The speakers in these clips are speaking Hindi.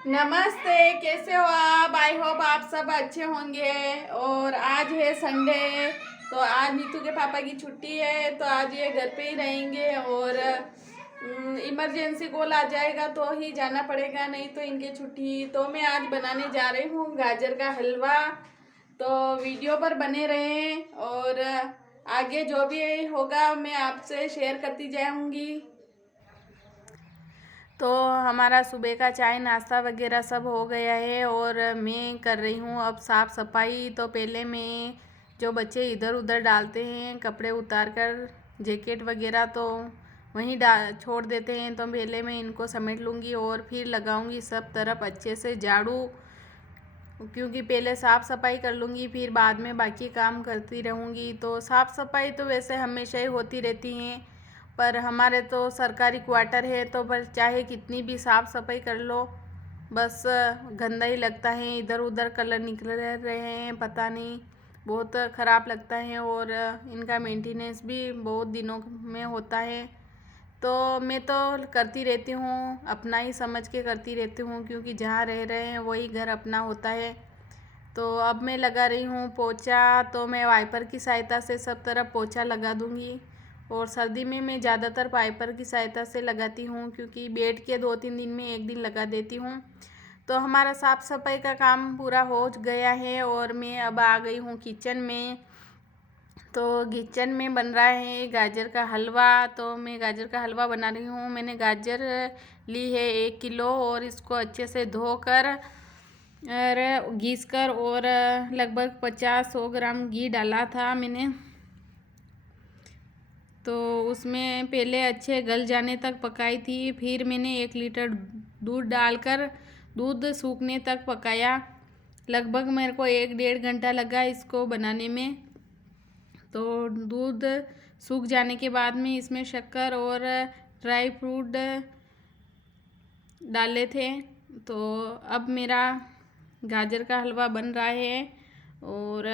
नमस्ते, कैसे हो आप? आई होप आप सब अच्छे होंगे। और आज है संडे, तो आज नीतू के पापा की छुट्टी है, तो आज ये घर पे ही रहेंगे। और इमरजेंसी कॉल आ जाएगा तो ही जाना पड़ेगा, नहीं तो इनकी छुट्टी। तो मैं आज बनाने जा रही हूँ गाजर का हलवा, तो वीडियो पर बने रहें और आगे जो भी होगा मैं आपसे शेयर करती जाऊँगी। तो हमारा सुबह का चाय नाश्ता वगैरह सब हो गया है और मैं कर रही हूँ अब साफ़ सफाई। तो पहले मैं जो बच्चे इधर उधर डालते हैं कपड़े उतार कर, जैकेट वगैरह तो वहीं छोड़ देते हैं, तो पहले मैं इनको समेट लूँगी और फिर लगाऊँगी सब तरफ अच्छे से झाड़ू, क्योंकि पहले साफ़ सफाई कर लूँगी फिर बाद में बाकी काम करती रहूँगी। तो साफ़ सफाई तो वैसे हमेशा ही होती रहती हैं, पर हमारे तो सरकारी क्वार्टर है, तो पर चाहे कितनी भी साफ़ सफाई कर लो बस गंदा ही लगता है। इधर उधर कलर निकल रहे हैं, पता नहीं, बहुत ख़राब लगता है और इनका मेंटेनेंस भी बहुत दिनों में होता है। तो मैं तो करती रहती हूँ, अपना ही समझ के करती रहती हूँ, क्योंकि जहाँ रह रहे हैं वही घर अपना होता है। तो अब मैं लगा रही हूँ पोछा, तो मैं वाइपर की सहायता से सब तरफ पोछा लगा दूँगी। और सर्दी में मैं ज़्यादातर वाइपर की सहायता से लगाती हूँ, क्योंकि बैठ के 2-3 दिन में एक दिन लगा देती हूँ। तो हमारा साफ़ सफाई का काम पूरा हो गया है और मैं अब आ गई हूँ किचन में। तो किचन में बन रहा है गाजर का हलवा। तो मैं गाजर का हलवा बना रही हूँ। मैंने गाजर ली है 1 किलो और इसको अच्छे से धोकर और घिस कर और लगभग 50-100 ग्राम घी डाला था मैंने। तो उसमें पहले अच्छे गल जाने तक पकाई थी, फिर मैंने 1 लीटर दूध डालकर दूध सूखने तक पकाया। लगभग मेरे को 1-1.5 घंटा लगा इसको बनाने में। तो दूध सूख जाने के बाद में इसमें शक्कर और ड्राई फ्रूट डाले थे। तो अब मेरा गाजर का हलवा बन रहा है और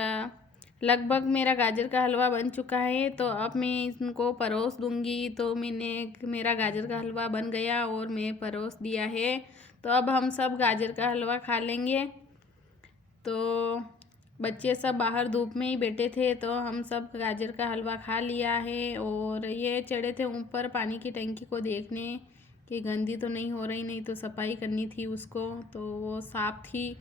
लगभग मेरा गाजर का हलवा बन चुका है। तो अब मैं इनको परोस दूँगी। तो मेरा गाजर का हलवा बन गया और मैं परोस दिया है। तो अब हम सब गाजर का हलवा खा लेंगे। तो बच्चे सब बाहर धूप में ही बैठे थे, तो हम सब गाजर का हलवा खा लिया है। और ये चढ़े थे ऊपर पानी की टंकी को देखने कि गंदी तो नहीं हो रही, नहीं तो सफाई करनी थी उसको, तो वो साफ़ थी।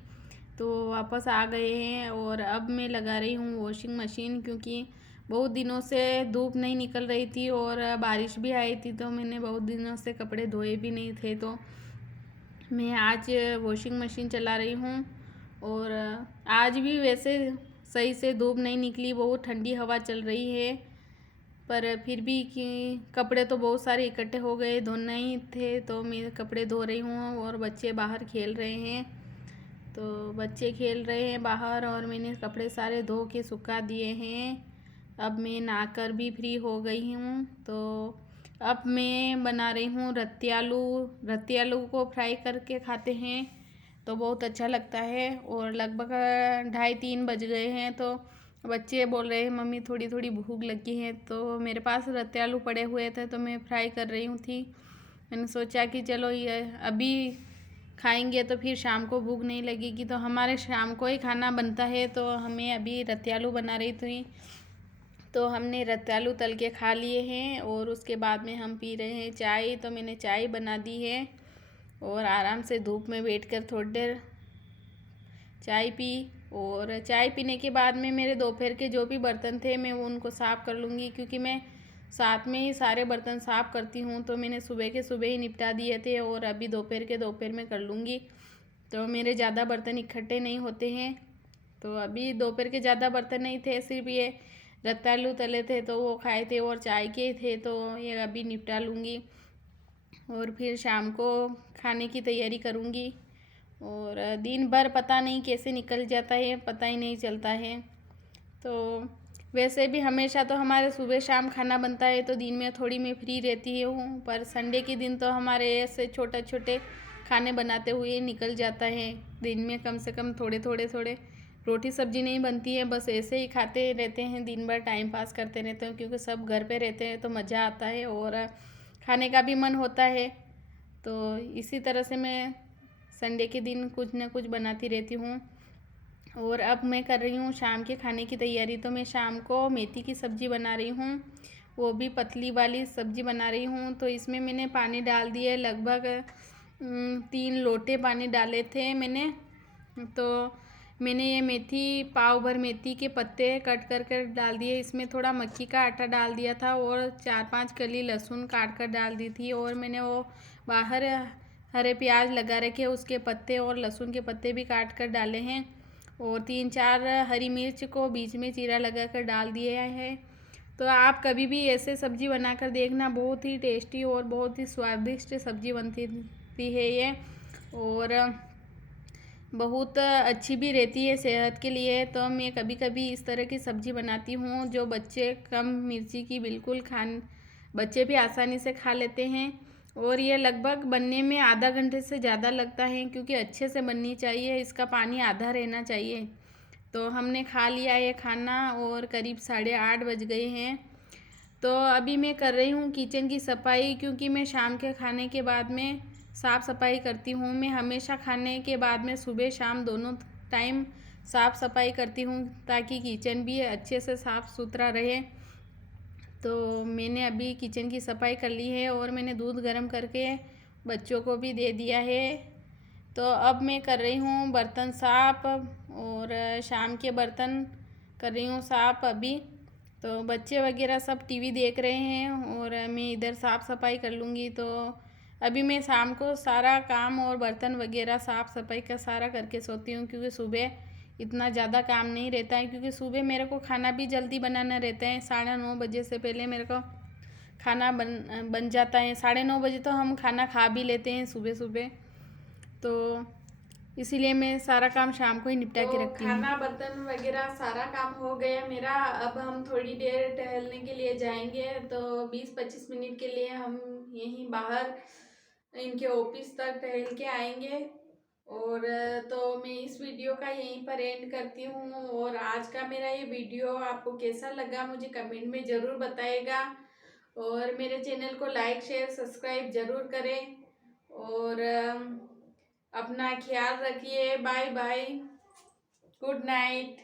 तो वापस आ गए हैं और अब मैं लगा रही हूँ वॉशिंग मशीन, क्योंकि बहुत दिनों से धूप नहीं निकल रही थी और बारिश भी आई थी, तो मैंने बहुत दिनों से कपड़े धोए भी नहीं थे। तो मैं आज वॉशिंग मशीन चला रही हूँ। और आज भी वैसे सही से धूप नहीं निकली, बहुत ठंडी हवा चल रही है, पर फिर भी कि कपड़े तो बहुत सारे इकट्ठे हो गए, धोने ही थे, तो मैं कपड़े धो रही हूँ। और बच्चे बाहर खेल रहे हैं, तो बच्चे खेल रहे हैं बाहर और मैंने कपड़े सारे धो के सुखा दिए हैं। अब मैं नहाकर भी फ्री हो गई हूँ। तो अब मैं बना रही हूँ रत्ती आलू। रत्ती आलू को फ्राई करके खाते हैं तो बहुत अच्छा लगता है। और लगभग 2:30-3 बज गए हैं, तो बच्चे बोल रहे हैं मम्मी थोड़ी थोड़ी भूख लगी है। तो मेरे पास रत्ती आलू पड़े हुए थे, तो मैं फ्राई कर रही हूँ थी। मैंने सोचा कि चलो ये अभी खाएंगे तो फिर शाम को भूख नहीं लगेगी, तो हमारे शाम को ही खाना बनता है। तो हमें अभी रत्ती आलू बना रही थी, तो हमने रत्ती आलू तल के खा लिए हैं और उसके बाद में हम पी रहे हैं चाय। तो मैंने चाय बना दी है और आराम से धूप में बैठकर थोड़ी देर चाय पी। और चाय पीने के बाद में मेरे दोपहर के जो भी बर्तन थे मैं उनको साफ़ कर लूँगी, क्योंकि मैं साथ में ही सारे बर्तन साफ़ करती हूँ। तो मैंने सुबह के सुबह ही निपटा दिए थे और अभी दोपहर के दोपहर में कर लूँगी, तो मेरे ज़्यादा बर्तन इकट्ठे नहीं होते हैं। तो अभी दोपहर के ज़्यादा बर्तन नहीं थे, सिर्फ ये रत्ती आलू तले थे तो वो खाए थे और चाय के थे, तो ये अभी निपटा लूँगी और फिर शाम को खाने की तैयारी करूँगी। और दिन भर पता नहीं कैसे निकल जाता है, पता ही नहीं चलता है। तो वैसे भी हमेशा तो हमारे सुबह शाम खाना बनता है, तो दिन में थोड़ी मैं फ्री रहती हूँ, पर संडे के दिन तो हमारे ऐसे छोटे छोटे खाने बनाते हुए निकल जाता है। दिन में कम से कम थोड़े रोटी सब्जी नहीं बनती है, बस ऐसे ही खाते रहते हैं, दिन भर टाइम पास करते रहते हैं, क्योंकि सब घर पे रहते हैं तो मज़ा आता है और खाने का भी मन होता है। तो इसी तरह से मैं संडे के दिन कुछ ना कुछ बनाती रहती हूँ। और अब मैं कर रही हूँ शाम के खाने की तैयारी। तो मैं शाम को मेथी की सब्ज़ी बना रही हूँ, वो भी पतली वाली सब्ज़ी बना रही हूँ। तो इसमें मैंने पानी डाल दिया, लगभग 3 लोटे पानी डाले थे मैंने। तो मैंने ये मेथी, पाव भर मेथी के पत्ते कट कर कर डाल दिए। इसमें थोड़ा मक्की का आटा डाल दिया था और 4-5 कली लहसुन काट कर डाल दी थी। और मैंने वो बाहर हरे प्याज लगा रखे, उसके पत्ते और लहसुन के पत्ते भी काट कर डाले हैं। और 3-4 हरी मिर्च को बीच में चीरा लगा कर डाल दिया है। तो आप कभी भी ऐसे सब्ज़ी बनाकर देखना, बहुत ही टेस्टी और बहुत ही स्वादिष्ट सब्ज़ी बनती है ये। और बहुत अच्छी भी रहती है सेहत के लिए। तो मैं कभी कभी इस तरह की सब्ज़ी बनाती हूँ जो बच्चे कम मिर्ची की बिल्कुल बच्चे भी आसानी से खा लेते हैं। और ये लगभग बनने में आधा घंटे से ज़्यादा लगता है, क्योंकि अच्छे से बननी चाहिए, इसका पानी आधा रहना चाहिए। तो हमने खा लिया ये खाना और करीब 8:30 बज गए हैं। तो अभी मैं कर रही हूँ किचन की सफाई, क्योंकि मैं शाम के खाने के बाद में साफ़ सफाई करती हूँ। मैं हमेशा खाने के बाद में सुबह शाम दोनों टाइम साफ़ सफाई करती हूँ, ताकि किचन भी अच्छे से साफ़ सुथरा रहे। तो मैंने अभी किचन की सफाई कर ली है और मैंने दूध गर्म करके बच्चों को भी दे दिया है। तो अब मैं कर रही हूँ बर्तन साफ़, और शाम के बर्तन कर रही हूँ साफ़ अभी। तो बच्चे वगैरह सब टीवी देख रहे हैं और मैं इधर साफ़ सफाई कर लूँगी। तो अभी मैं शाम को सारा काम और बर्तन वगैरह साफ़ सफाई का सारा करके सोती हूँ, क्योंकि सुबह इतना ज़्यादा काम नहीं रहता है। क्योंकि सुबह मेरे को खाना भी जल्दी बनाना रहता है, 9:30 बजे से पहले मेरे को खाना बन जाता है। 9:30 बजे तो हम खाना खा भी लेते हैं सुबह सुबह। तो इसीलिए मैं सारा काम शाम को ही निपटा के रखती हूँ। खाना बर्तन वगैरह सारा काम हो गया मेरा। अब हम थोड़ी देर टहलने के लिए जाएंगे। तो 20-25 मिनट के लिए हम यहीं बाहर इनके ऑफिस तक टहल के आएंगे। और तो मैं इस वीडियो का यहीं पर एंड करती हूँ। और आज का मेरा ये वीडियो आपको कैसा लगा मुझे कमेंट में ज़रूर बताइएगा। और मेरे चैनल को लाइक शेयर सब्सक्राइब ज़रूर करें। और अपना ख्याल रखिए। Bye bye, good night.